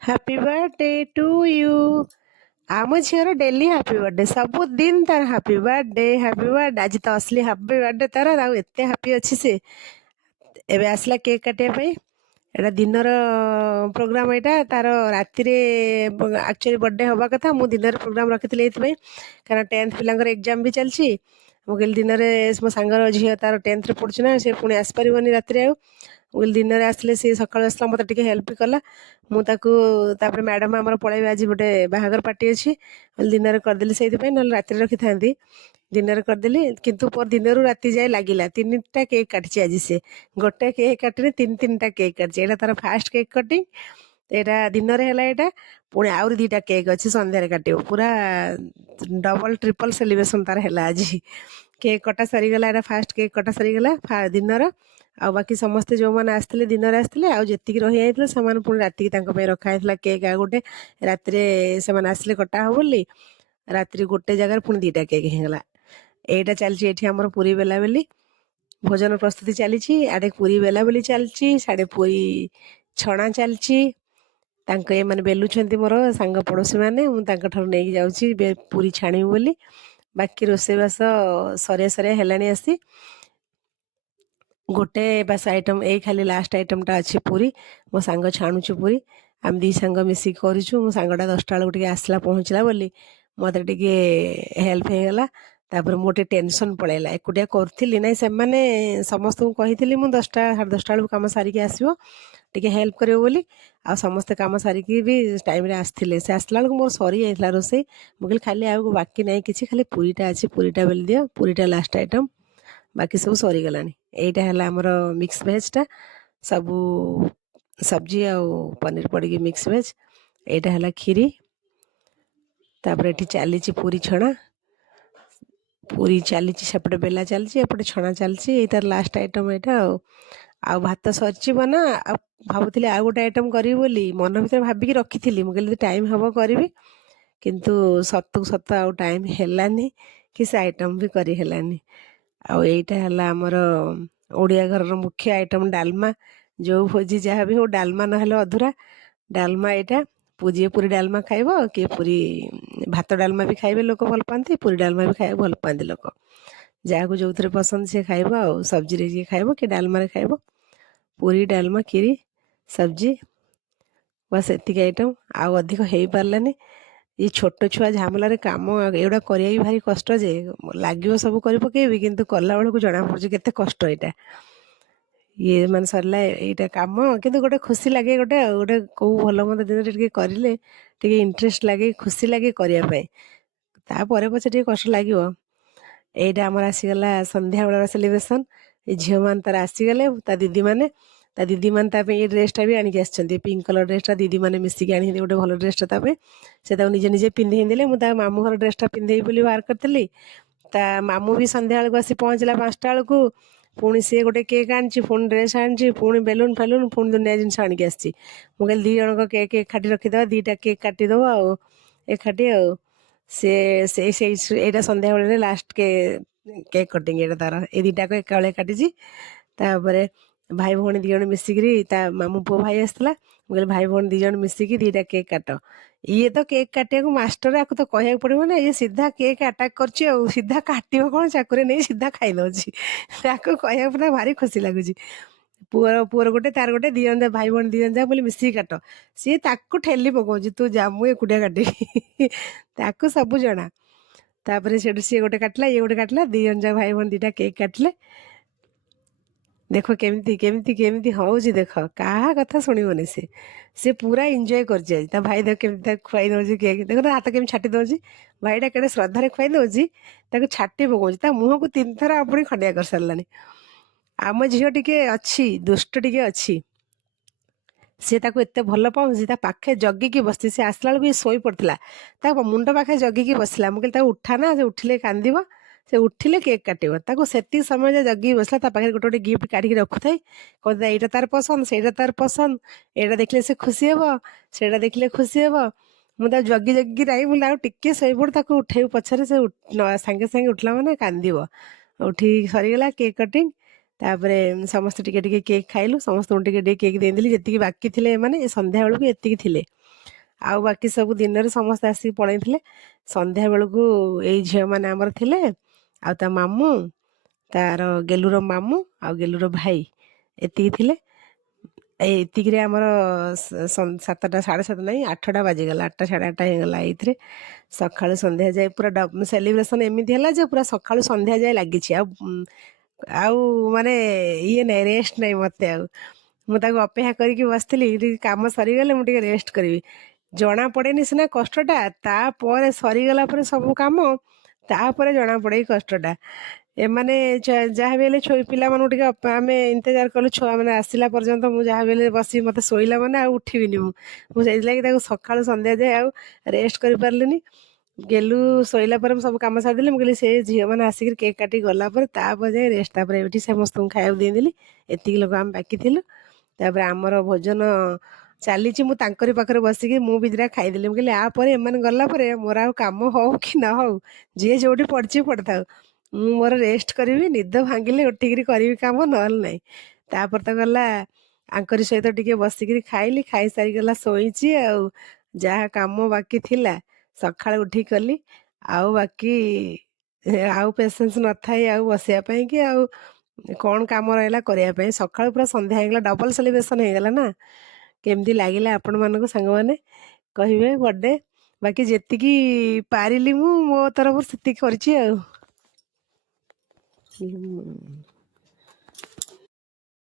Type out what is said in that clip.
Happy birthday to you. ଆମ ଝିଅର daily happy birthday, ସବୁଦିନ ତାର ହାପି ବାର୍ଥଡେ ହାପି ବାର୍ଥଡେ। ଆଜି ତ ଅସଲି ହାପି ବାର୍ଥଡେ ତାର, ଆଉ ଏତେ ହାପି ଅଛି ସେ। ଏବେ ଆସିଲା କେକ୍ କାଟିବା ପାଇଁ। ଏଇଟା ଦିନର ପ୍ରୋଗ୍ରାମ, ଏଇଟା ତାର ରାତିରେ ଆକ୍ଚୁଆଲି ବର୍ଥଡେ ହବା କଥା। ମୁଁ ଦିନରେ ପ୍ରୋଗ୍ରାମ ରଖିଥିଲି ଏଇଥିପାଇଁ, କାରଣ 10th ପିଲାଙ୍କର ଏକ୍ଜାମ ବି ଚାଲିଛି। ମୁଁ କହିଲି ଦିନରେ ମୋ ସାଙ୍ଗର ଝିଅ ତାର 10thରେ ପଢୁଛି ନା, ସେ ପୁଣି ଆସିପାରିବନି ରାତିରେ। ଆଉ ମୁଁ କହିଲି ଦିନରେ ଆସିଲେ ସେ ସକାଳୁ ଆସିଲା, ମୋତେ ଟିକେ ହେଲ୍ପ ବି କଲା। ମୁଁ ତାକୁ ତାପରେ ମ୍ୟାଡାମ ଆମର ପଳେଇବେ, ଆଜି ଗୋଟେ ବାହାଘର ପାର୍ଟି ଅଛି, ଦିନରେ କରିଦେଲି ସେଇଥିପାଇଁ, ନହେଲେ ରାତିରେ ରଖିଥାନ୍ତି। ଦିନରେ କରିଦେଲି, କିନ୍ତୁ ଦିନରୁ ରାତି ଯାଏ ଲାଗିଲା। 3ଟା କେକ୍ କାଟିଛି ଆଜି ସେ। ଗୋଟେ କେକ୍ କାଟିନି, ତିନିଟା କେକ୍ କାଟିଛି। ଏଇଟା ତାର ଫାଷ୍ଟ କେକ୍ କଟିଂ। ଏଇଟା ଦିନରେ ହେଲା ଏଇଟା। ପୁଣି ଆହୁରି 2ଟା କେକ୍ ଅଛି, ସନ୍ଧ୍ୟାରେ କାଟିବ। ପୁରା ଡବଲ ଟ୍ରିପଲ ସେଲିବ୍ରେସନ ତାର ହେଲା ଆଜି। କେକ୍ କଟା ସରିଗଲା, ଏଇଟା ଫାଷ୍ଟ କେକ୍ କଟା ସରିଗଲା ଦିନର। ଆଉ ବାକି ସମସ୍ତେ ଯୋଉମାନେ ଆସିଥିଲେ ଦିନରେ ଆସିଥିଲେ, ଆଉ ଯେତିକି ରହିଯାଇଥିଲେ ସେମାନେ ପୁଣି ରାତିକି ତାଙ୍କ ପାଇଁ ରଖା ହେଇଥିଲା କେକ୍। ଆଉ ଗୋଟେ ରାତିରେ ସେମାନେ ଆସିଲେ କଟା ହବ ବୋଲି, ରାତିରେ ଗୋଟେ ଜାଗାରେ ପୁଣି 2ଟା କେକ୍ ହେଇଗଲା। ଏଇଟା ଚାଲିଛି ଏଠି ଆମର ପୁରୀ ବେଲାବେଲି, ଭୋଜନ ପ୍ରସ୍ତୁତି ଚାଲିଛି। ଆଡେ ପୁରୀ ବେଲାବେଲି ଚାଲିଛି, ସାଡେ ପୁରୀ ଛଣା ଚାଲିଛି। ତାଙ୍କ ଏମାନେ ବେଲୁଛନ୍ତି, ମୋର ସାଙ୍ଗ ପଡୋଶୀ ମାନେ। ମୁଁ ତାଙ୍କ ଠାରୁ ନେଇକି ଯାଉଛି ପୁରୀ ଛାଣିବି ବୋଲି। ବାକି ରୋଷେଇବାସ ସରିଆ ସରିଆ ହେଲାଣି ଆସି। ଗୋଟେ ବାସ ଆଇଟମ, ଏଇ ଖାଲି ଲାଷ୍ଟ ଆଇଟମଟା ଅଛି ପୁରୀ। ମୋ ସାଙ୍ଗ ଛାଣୁଛୁ ପୁରୀ, ଆମେ 2 ସାଙ୍ଗ ମିଶିକି କରିଛୁ। ମୋ ସାଙ୍ଗଟା 10ଟା ବେଳକୁ ଟିକେ ଆସିଲା, ପହଞ୍ଚିଲା ବୋଲି ମତେ ଟିକେ ହେଲ୍ପ ହେଇଗଲା। ତାପରେ ମୁଁ ଟିକେ ଟେନସନ ପଳେଇଲା, ଏକୁଟିଆ କରୁଥିଲି। ନାଇଁ, ସେମାନେ ସମସ୍ତଙ୍କୁ କହିଥିଲି ମୁଁ 10ଟା ସାଢେ 10ଟା ବେଳକୁ କାମ ସାରିକି ଆସିବ, ଟିକେ ହେଲ୍ପ କରିବ ବୋଲି। ଆଉ ସମସ୍ତେ କାମ ସାରିକି ବି ଟାଇମରେ ଆସିଥିଲେ। ସେ ଆସିଲା ବେଳକୁ ମୋର ସରି ଯାଇଥିଲା ରୋଷେଇ। ମୁଁ କହିଲି ଖାଲି ଆଉ ବାକି ନାହିଁ କିଛି, ଖାଲି ପୁରୀଟା ଅଛି, ପୁରୀଟା ବେଲି ଦିଅ। ପୁରୀଟା ଲାଷ୍ଟ ଆଇଟମ, ବାକି ସବୁ ସରିଗଲାଣି। ଏଇଟା ହେଲା ଆମର ମିକ୍ସ ଭେଜଟା, ସବୁ ସବଜି ଆଉ ପନିର ପଡ଼ିକି ମିକ୍ସ ଭେଜ। ଏଇଟା ହେଲା କ୍ଷୀରି। ତାପରେ ଏଠି ଚାଲିଛି ପୁରୀ ଛଣା। ପୁରୀ ଚାଲିଛି, ସେପଟେ ବେଲା ଚାଲିଛି, ଏପଟେ ଛଣା ଚାଲିଛି। ଏଇଟାର ଲାଷ୍ଟ ଆଇଟମ ଏଇଟା। ଆଉ ଭାତ ସରିଛି ବନା। ଆଉ ଭାବୁଥିଲି ଆଉ ଗୋଟେ ଆଇଟମ କରିବି ବୋଲି, ମନ ଭିତରେ ଭାବିକି ରଖିଥିଲି। ମୁଁ କହିଲି ଟାଇମ ହବ କରିବି, କିନ୍ତୁ ସତକୁ ସତ ଆଉ ଟାଇମ ହେଲାନି, କି ସେ ଆଇଟମ ବି କରି ହେଲାନି। ଆଉ ଏଇଟା ହେଲା ଆମର ଓଡ଼ିଆ ଘରର ମୁଖ୍ୟ ଆଇଟମ, ଡାଲମା। ଯୋଉ ଭୋଜି ଯାହା ବି ହଉ, ଡାଲମା ନହେଲେ ଅଧୁରା। ଡାଲମା ଏଇଟା, ଯିଏ ପୁରୀ ଡାଲମା ଖାଇବ, କିଏ ପୁରୀ ଭାତ ଡାଲମା ବି ଖାଇବେ ଲୋକ ଭଲ ପାଆନ୍ତି, ପୁରୀ ଡାଲମା ବି ଖାଇବାକୁ ଭଲ ପାଆନ୍ତି ଲୋକ। ଯାହାକୁ ଯୋଉଥିରେ ପସନ୍ଦ ସିଏ ଖାଇବ। ଆଉ ସବଜିରେ ଯିଏ ଖାଇବ, କି ଡାଲମାରେ ଖାଇବ। ପୁରୀ ଡାଲମା କ୍ଷୀରି ସବଜି, ବାସ୍ ଏତିକି ଆଇଟମ। ଆଉ ଅଧିକ ହେଇପାରିଲାନି। ଏଇ ଛୋଟ ଛୁଆ ଝାମେଲାରେ କାମ ଏଗୁଡା କରିବା ବି ଭାରି କଷ୍ଟ। ଯେ ଲାଗିବ ସବୁ କରି ପକେଇବି, କିନ୍ତୁ କଲା ବେଳକୁ ଜଣା ପଡୁଛି କେତେ କଷ୍ଟ ଏଇଟା। ଇଏ ମାନେ ସରିଲା ଏଇଟା କାମ, କିନ୍ତୁ ଗୋଟେ ଖୁସି ଲାଗେ। ଗୋଟେ ଆଉ ଗୋଟେ କୋଉ ଭଲ ମନ୍ଦ ଦିନରେ ଟିକେ କରିଲେ ଟିକେ ଇଣ୍ଟରେଷ୍ଟ ଲାଗେ, ଖୁସି ଲାଗେ କରିବା ପାଇଁ। ତାପରେ ପଛେ ଟିକେ କଷ୍ଟ ଲାଗିବ। ଏଇଟା ଆମର ଆସିଗଲା ସନ୍ଧ୍ୟା ବେଳର ସେଲିବ୍ରେସନ। ଏଇ ଝିଅ ମାନେ ତାର ଆସିଗଲେ, ତା ଦିଦି ମାନେ। ତା ପାଇଁ ଏଇ ଡ୍ରେସଟା ବି ଆଣିକି ଆସିଛନ୍ତି, ପିଙ୍କ କଲର ଡ୍ରେସଟା। ଦିଦି ମାନେ ମିଶିକି ଆଣିଛନ୍ତି ଗୋଟେ ଭଲ ଡ୍ରେସଟା ତା ପାଇଁ। ସେ ତାକୁ ନିଜେ ନିଜେ ପିନ୍ଧେଇ ଦେଲେ। ମୁଁ ତା ମାମୁଁ ଘର ଡ୍ରେସଟା ପିନ୍ଧେଇ ବୋଲି ବାହାର କରିଥିଲି। ତା ମାମୁଁ ବି ସନ୍ଧ୍ୟା ବେଳକୁ ଆସି ପହଞ୍ଚିଲା 5ଟା ବେଳକୁ। ପୁଣି ସିଏ ଗୋଟେ କେକ୍ ଆଣିଛି, ପୁଣି ଡ୍ରେସ୍ ଆଣିଛି, ପୁଣି ବେଲୁନ ଫେଲୁନ, ପୁଣି ଦୁନିଆ ଜିନିଷ ଆଣିକି ଆସିଛି। ମୁଁ କହିଲି 2 ଜଣଙ୍କ କେକ୍ ଏକାଠି ରଖିଦବା, 2ଟା କେକ୍ କାଟିଦବା ଆଉ ଏକାଠି। ଆଉ ସେ ସେଇ ସେଇ ଏଇଟା ସନ୍ଧ୍ୟାବେଳରେ ଲାଷ୍ଟ କେକ୍ କଟିଂ। ଏଇଟା ତାର ଏଇ 2ଟାକ ଏକା ବେଳେ କାଟିଛି। ତାପରେ ଭାଇ ଭଉଣୀ 2 ଜଣ ମିଶିକିରି, ତା ମାମୁଁ ପୁଅ ଭାଇ ଆସିଥିଲା। ମୁଁ କହିଲି ଭାଇ ଭଉଣୀ 2 ଜଣ ମିଶିକି 2ଟା କେକ୍ କାଟ। ଇଏ ତ କେକ୍ କାଟିବାକୁ ମାଷ୍ଟର, ଆକୁ ତ କହିବାକୁ ପଡିବ ନା। ଇଏ ସିଧା କେକ୍ ଆଟାକ୍ କରୁଛି, ଆଉ ସିଧା କାଟିବ କଣ, ଚାକୁରେ ନେଇ ସିଧା ଖାଇଦଉଛି। ତାକୁ କହିବାକୁ ପୁରା ଭାରି ଖୁସି ଲାଗୁଛି। ପୁଅର ଗୋଟେ, ତାର ଗୋଟେ, 2 ଜଣ ଭାଇ ଭଉଣୀ 2 ଜଣ ଯାକ ବୋଲି ମିଶିକି କାଟ। ସିଏ ତାକୁ ଠେଲି ପକଉଛି, ତୁ ଯା, ମୁଁ ଏକୁଟିଆ କାଟିବି। ତାକୁ ସବୁ ଜଣା। ତାପରେ ସେଠୁ ସିଏ ଗୋଟେ କାଟିଲା, ଇଏ ଗୋଟେ କାଟିଲା, 2 ଜଣ ଯାକ ଭାଇ ଭଉଣୀ 2ଟା କେକ୍ କାଟିଲେ। ଦେଖ କେମିତି କେମିତି କେମିତି ହଉଛି, ଦେଖ କାହା କଥା ଶୁଣିବନି ସେ। ସେ ପୁରା ଏନ୍ଜୟ କରିଛି ଆଜି। ତା ଭାଇ ଦେଖ କେମିତି ତାକୁ ଖୁଆଇ ଦଉଛି କେକ୍, ଦେଖ ତା ହାତ କେମିତି ଛାଟି ଦଉଛି। ଭାଇଟା କେଡେ ଶ୍ରଦ୍ଧାରେ ଖୁଆଇ ଦଉଛି, ତାକୁ ଛାଟି ପକଉଛି। ତା ମୁହଁକୁ 3 ଥର ଆପଣ ଖଣ୍ଡିଆ କରିସାରିଲାଣି। ଆମ ଝିଅ ଟିକେ ଅଛି, ଦୁଷ୍ଟ ଟିକେ ଅଛି। ସେ ତାକୁ ଏତେ ଭଲ ପାଉଛି, ତା ପାଖେ ଜଗିକି ବସିଛି। ସେ ଆସିଲା ବେଳକୁ ଶୋଇ ପଡିଥିଲା, ତା ମୁଣ୍ଡ ପାଖେ ଜଗିକି ବସିଲା। ମୁଁ କହିଲି ତାକୁ ଉଠା ନା, ସେ ଉଠିଲେ କାନ୍ଦିବ। ସେ ଉଠିଲେ କେକ୍ କାଟିବ। ତାକୁ ସେତିକି ସମୟ ଯେ ଜଗିକି ବସିଲା, ତା ପାଖରେ ଗୋଟେ ଗୋଟେ ଗିଫ୍ଟ କାଢିକି ରଖୁଥାଏ। କହୁଥାଏ ଏଇଟା ତାର ପସନ୍ଦ, ସେଇଟା ତାର ପସନ୍ଦ, ଏଇଟା ଦେଖିଲେ ସେ ଖୁସି ହବ, ସେଇଟା ଦେଖିଲେ ଖୁସି ହବ। ମୁଁ ତାକୁ ଜଗି ଜଗିକି ଯାଇ, ମୁଁ ଆଉ ଟିକେ ଶୋଇପଡୁ, ତାକୁ ଉଠେଇବୁ ପଛରେ। ସେ ସାଙ୍ଗେ ସାଙ୍ଗେ ଉଠିଲା ମାନେ କାନ୍ଦିବ। ଉଠିକି ସରିଗଲା କେକ୍ କଟିଂ। ତାପରେ ସମସ୍ତେ ଟିକେ ଟିକେ କେକ୍ ଖାଇଲୁ, ସମସ୍ତଙ୍କୁ ଟିକେ ଟିକେ କେକ୍ ଦେଇଦେଲି। ଯେତିକି ବାକି ଥିଲେ, ମାନେ ସନ୍ଧ୍ୟା ବେଳକୁ ଏତିକି ଥିଲେ। ଆଉ ବାକି ସବୁ ଦିନରେ ସମସ୍ତେ ଆସିକି ପଳେଇଥିଲେ। ସନ୍ଧ୍ୟା ବେଳକୁ ଏଇ ଝିଅମାନେ ଆମର ଥିଲେ, ଆଉ ତା ମାମୁଁ, ତାର ଗେଲୁର ମାମୁଁ ଆଉ ଗେଲୁର ଭାଇ ଏତିକି ଥିଲେ। ଏତିକିରେ ଆମର 7ଟା 7:30 ନାହିଁ 8ଟା ବାଜିଗଲା, 8ଟା 8:30 ହେଇଗଲା। ଏଇଥିରେ ସକାଳୁ ସନ୍ଧ୍ୟା ଯାଏ ପୁରା ସେଲିବ୍ରେସନ୍ ଏମିତି ହେଲା ଯେ ପୁରା ସକାଳୁ ସନ୍ଧ୍ୟା ଯାଏ ଲାଗିଛି। ଆଉ ମାନେ ଇଏ ନାହିଁ, ରେଷ୍ଟ ନାହିଁ ମୋତେ ଆଉ। ମୁଁ ତାକୁ ଅପେକ୍ଷା କରିକି ବସିଥିଲି, ଟିକେ କାମ ସରିଗଲେ ମୁଁ ଟିକେ ରେଷ୍ଟ କରିବି। ଜଣା ପଡ଼େନି ସିନା କଷ୍ଟଟା, ତାପରେ ସରିଗଲା ପରେ ସବୁ କାମ, ତାପରେ ଜଣା ପଡ଼େ ଏଇ କଷ୍ଟଟା। ଏମାନେ ଯାହା ବି ହେଲେ ପିଲାମାନଙ୍କୁ ଟିକେ ଆମେ ଇନ୍ତଜାର କଲୁ, ଛୁଆମାନେ ଆସିଲା ପର୍ଯ୍ୟନ୍ତ ମୁଁ ଯାହା ବି ହେଲେ ବସିବି, ମୋତେ ଶୋଇଲା ମାନେ ଆଉ ଉଠିବିନି ମୁଁ ସେଇଥିଲାଗି ତାକୁ ସକାଳୁ ସନ୍ଧ୍ୟା ଯାଏ ଆଉ ରେଷ୍ଟ କରିପାରିଲିନି। ଗେଲୁ ଶୋଇଲା ପରେ ମୁଁ ସବୁ କାମ ସାରିଦେଲି। ମୁଁ କହିଲି ସେ ଝିଅମାନେ ଆସିକି କେକ୍ କାଟିକି ଗଲା ପରେ ତାପରେ ଯାଇ ରେଷ୍ଟ, ତାପରେ ଏଇଠି ସମସ୍ତଙ୍କୁ ଖାଇବାକୁ ଦେଇଦେଲି। ଏତିକି ଲୋକ ଆମେ ବାକି ଥିଲୁ। ତାପରେ ଆମର ଭୋଜନ ଚାଲିଛି, ମୁଁ ତାଙ୍କରି ପାଖରେ ବସିକି ମୁଁ ବି ଦିଟା ଖାଇଦେଲି। ମୁଁ କହିଲି ପରେ ଏମାନେ ଗଲା ପରେ ମୋର ଆଉ କାମ ହଉ କି ନ ହଉ, ଯିଏ ଯୋଉଠି ପଡ଼ିଛି ପଡ଼ିଥାଉ, ମୁଁ ମୋର ରେଷ୍ଟ କରିବି। ନିଦ ଭାଙ୍ଗିଲେ ଉଠିକିରି କରିବି କାମ, ନହେଲେ ନାହିଁ। ତାପରେ ତ ଗଲା ଆଙ୍କରି ସହିତ ଟିକେ ବସିକିରି ଖାଇଲି, ଖାଇସାରିଗଲା ଶୋଇଛି। ଆଉ ଯାହା କାମ ବାକି ଥିଲା ସକାଳେ ଉଠିକି କଲି। ଆଉ ବାକି ଆଉ ପେସେନ୍ସ ନଥାଏ ଆଉ ବସିବା ପାଇଁ କି ଆଉ କ'ଣ କାମ ରହିଲା କରିବା ପାଇଁ। ସକାଳୁ ପୁରା ସନ୍ଧ୍ୟା ହେଇଗଲା, ଡବଲ ସେଲିବ୍ରେସନ୍ ହେଇଗଲା ନା। କେମିତି ଲାଗିଲା ଆପଣମାନଙ୍କୁ ସାଙ୍ଗମାନେ କହିବେ ବର୍ଥଡେ? ବାକି ଯେତିକି ପାରିଲି ମୁଁ ମୋ ତରଫରୁ ସେତିକି କରିଛି ଆଉ।